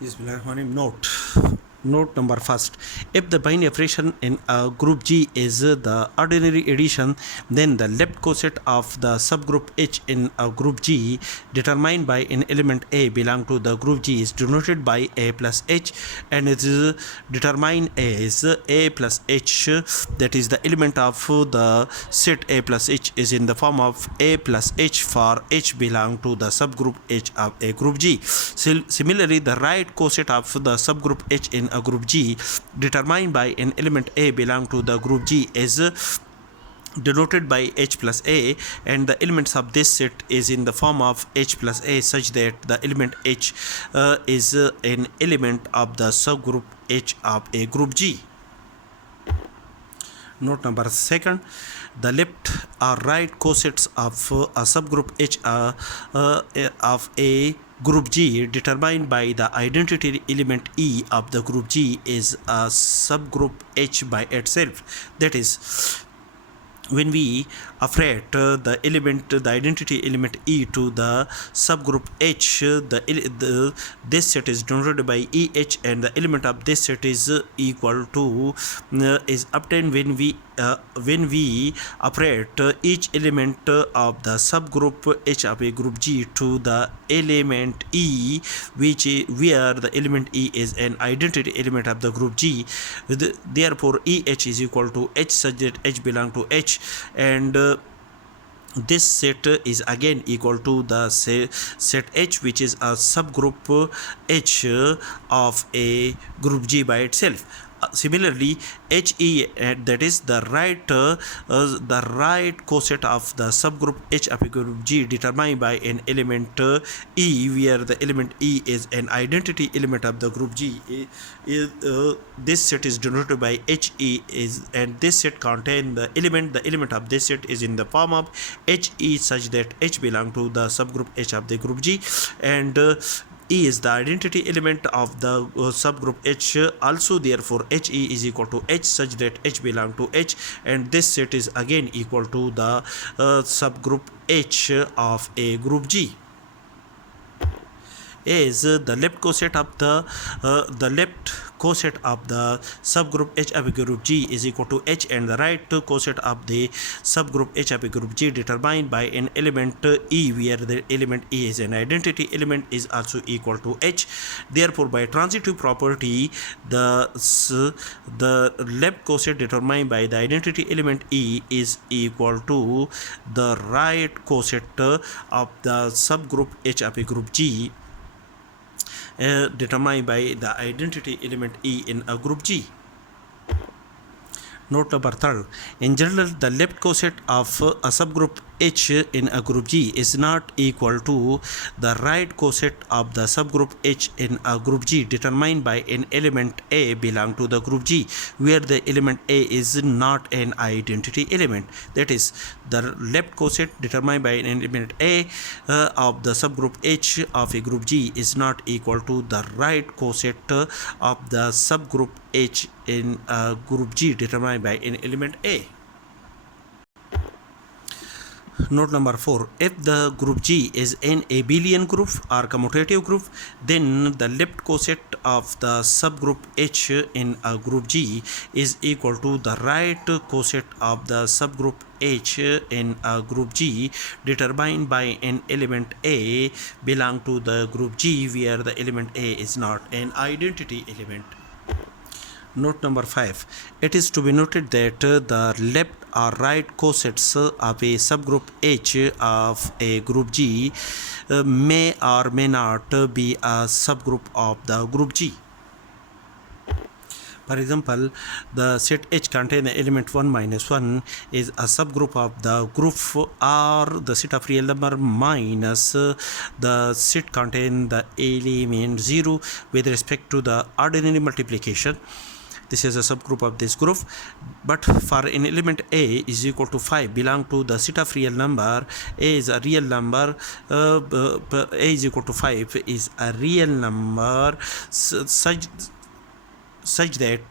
Bismillahirrahmanirrahim. Note number first. If the binary operation in a group G is the ordinary addition, then the left coset of the subgroup H in a group G determined by an element A belong to the group G is denoted by A plus H, and it is determined as A plus H, that is the element of the set A plus H is in the form of A plus H for H belong to the subgroup H of a group G. Similarly, the right coset of the subgroup H in a group G determined by an element A belong to the group G is denoted by H plus A, and the elements of this set is in the form of H plus A, such that the element H is an element of the subgroup H of a group G. Note number second. The left or right cosets of a subgroup H of a group G determined by the identity element E of the group G is a subgroup H by itself. That is, when we affect the identity element E to the subgroup H, this set is denoted by EH, and the element of this set is equal to is obtained when we operate each element of the subgroup H of a group G to the element E, where the element E is an identity element of the group G. Therefore, EH is equal to H, such that H belong to H, and this set is again equal to the set H, which is a subgroup H of a group G by itself. Similarly, HE, that is the right coset of the subgroup H of a group G determined by an element E, where the element E is an identity element of the group G. This set is denoted by HE, and this set contains the element of this set is in the form of HE, such that H belong to the subgroup H of the group G, and E is the identity element of the subgroup H also. Therefore, HE is equal to H, such that H belong to H, and this set is again equal to the subgroup H of a group G. Is the left coset of the subgroup H of a group G is equal to H, and the right coset of the subgroup H of a group G determined by an element E, where the element E is an identity element, is also equal to H. Therefore, by transitive property, the left coset determined by the identity element E is equal to the right coset of the subgroup H of a group G determined by the identity element E in a group G. Note number third. In general, the left coset of a subgroup H in a group G is not equal to the right coset of the subgroup H in a group G determined by an element A belong to the group G, where the element A is not an identity element. That is, the left coset determined by an element A of the subgroup H of a group G is not equal to the right coset of the subgroup H in a group G determined by an element A. Note number 4. If the group G is an abelian group or commutative group, then the left coset of the subgroup H in a group G is equal to the right coset of the subgroup H in a group G determined by an element A belong to the group G, where the element A is not an identity element. Note number 5. It is to be noted that the left or right cosets of a subgroup H of a group G may or may not be a subgroup of the group G. For example, the set H contain the element 1 minus 1 is a subgroup of the group, or the set of real number minus the set contain the element 0 with respect to the ordinary multiplication. This is a subgroup of this group. But for an element A is equal to 5 belong to the set of real number, A is a real number, A is equal to 5 is a real number such that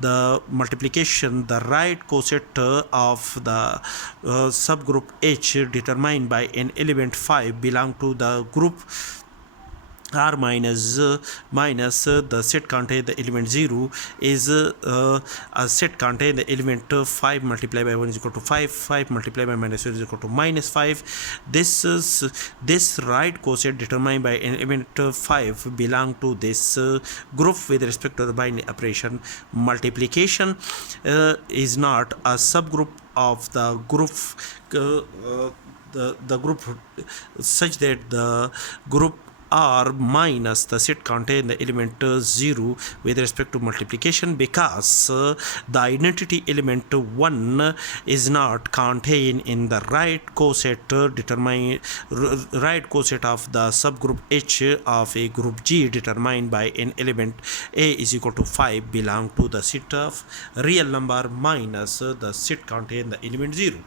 the multiplication, the right coset of the subgroup H determined by an element 5 belong to the group R minus the set contain the element 0 is a set contain the element 5 multiplied by 1 is equal to 5, 5 multiplied by minus 1 is equal to minus 5. This right coset determined by an element 5 belong to this group with respect to the binary operation. Multiplication is not a subgroup of the group the group such that the group R minus the set contain the element 0 with respect to multiplication, because the identity element 1 is not contained in the right coset right coset of the subgroup H of a group G determined by an element A is equal to 5 belong to the set of real number minus the set contain the element 0.